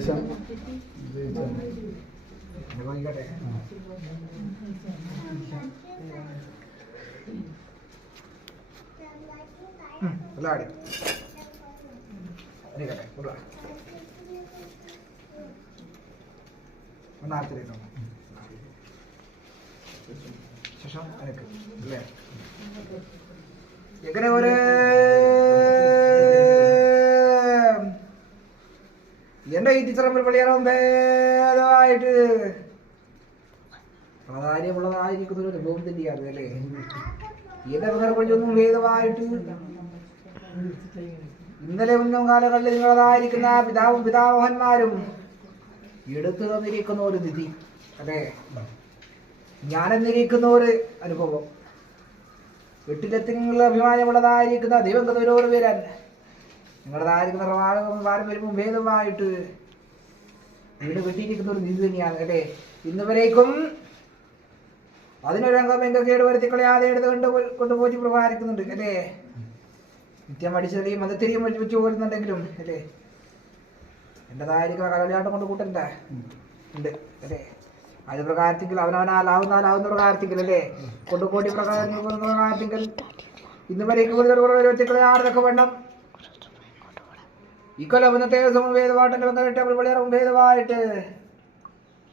ശേഷം അല്ലേ എങ്ങനെ ഒരു എന്റെ ഈ ടീച്ചർ പള്ളിയാറാൻ ഭേദമായിട്ട് പ്രാധാന്യമുള്ളതായിരിക്കുന്ന ഒരു അനുഭവം തന്നെയാണ് അല്ലേ. എന്റെ പള്ളിയൊന്നും ഭേദമായിട്ട് ഇന്നലെ മുന്നും കാലങ്ങളിൽ നിങ്ങളതായിരിക്കുന്ന പിതാവും പിതാമഹന്മാരും എടുത്തു തന്നിരിക്കുന്ന ഒരു നിധി അല്ലേ, ഞാനെന്നിരിക്കുന്ന ഒരു അനുഭവം, വീട്ടിലെത്തി നിങ്ങൾ അഭിമാനമുള്ളതായിരിക്കുന്ന ദൈവം കഥയിലോട് വരാൻ നിങ്ങളുടേതായിരിക്കുന്ന പാരമ്പര്യവും ഭേദമായിട്ട് വീട് വെട്ടിയിരിക്കുന്ന ഒരു നിധി തന്നെയാണ് അല്ലേ. ഇന്ന് വരേക്കും അതിനൊരംഗം എങ്കിൽ കേട് വരുത്തി കളയാതെ എടുത്ത് കൊണ്ടുപോയി പ്രഭാരിക്കുന്നുണ്ട് അല്ലേ. നിത്യം അടിച്ചതെയും മതത്തിരിയും വെച്ചു പോരുന്നുണ്ടെങ്കിലും അല്ലേ എൻ്റെതായിരിക്കുന്ന കലകളിയാട്ടം കൊണ്ട് കൂട്ടണ്ട ഉണ്ട് അല്ലേ. അത് പ്രകാരത്തിങ്കിൽ അവനവനാലാവുന്ന പ്രകാരത്തിങ്കിൽ അല്ലേ കൊണ്ടുപോയി പ്രകാരത്തിങ്കിൽ ഇന്ന് വരേക്കും വെച്ചുകളയാടൊക്കെ വേണം. ഇക്കൊല്ലം ഇന്നത്തെ ഭേദമായിട്ട് വെളിയിറവും ഭേദമായിട്ട്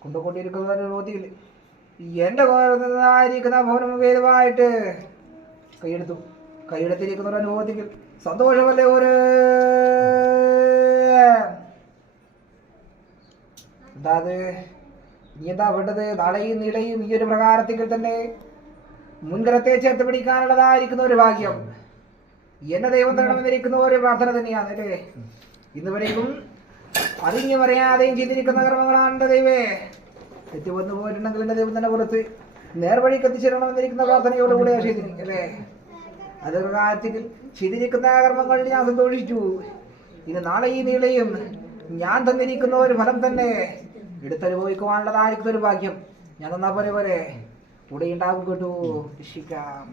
കൊണ്ടുകൊണ്ടിരിക്കുന്ന ബോധ്യത്തിൽ എന്റെ ആയിരിക്കുന്ന ഭവനം ഭേദമായിട്ട് കൈയെടുത്തിരിക്കുന്ന ഒരു അനുഭവത്തിൽ സന്തോഷമല്ലേ. ഒരു എന്താ ഇനി എന്താ വേണ്ടത്? നാളെയും നീളയും ഈ ഒരു പ്രകാരത്തിൽ തന്നെ മുൻകരത്തെ ചേർത്ത് പിടിക്കാനുള്ളതായിരിക്കുന്ന ഒരു ഭാഗ്യം എന്നെ ദൈവം തരണമെന്നിരിക്കുന്ന ഒരു പ്രാർത്ഥന തന്നെയാണ് അല്ലേ. ഇന്ന് വരെയും അറിഞ്ഞും അറിയാതെയും ചെയ്തിരിക്കുന്ന കർമ്മങ്ങളാണ് എൻ്റെ ദൈവേ. തെറ്റ് വന്നു പോയിട്ടുണ്ടെങ്കിൽ എൻ്റെ ദൈവം തന്നെ പുറത്ത് നേർവഴിക്ക് എത്തിച്ചേരണമെന്നിരിക്കുന്ന പ്രാർത്ഥനയോടുകൂടെ ചെയ്തിരിക്കും അല്ലേ. അത് പ്രകാരത്തിൽ ചെയ്തിരിക്കുന്ന കർമ്മങ്ങളിൽ ഞാൻ സന്തോഷിച്ചു. ഇന്ന് നാളെയും നീളയും ഞാൻ തന്നിരിക്കുന്ന ഒരു ഫലം തന്നെ എടുത്തനുഭവിക്കുവാനുള്ളതായിരിക്കുന്ന ഒരു ഭാഗ്യം ഞാൻ തന്നാ പോലെ കൂടെ ഉണ്ടാവും കേട്ടു. രക്ഷിക്കാം.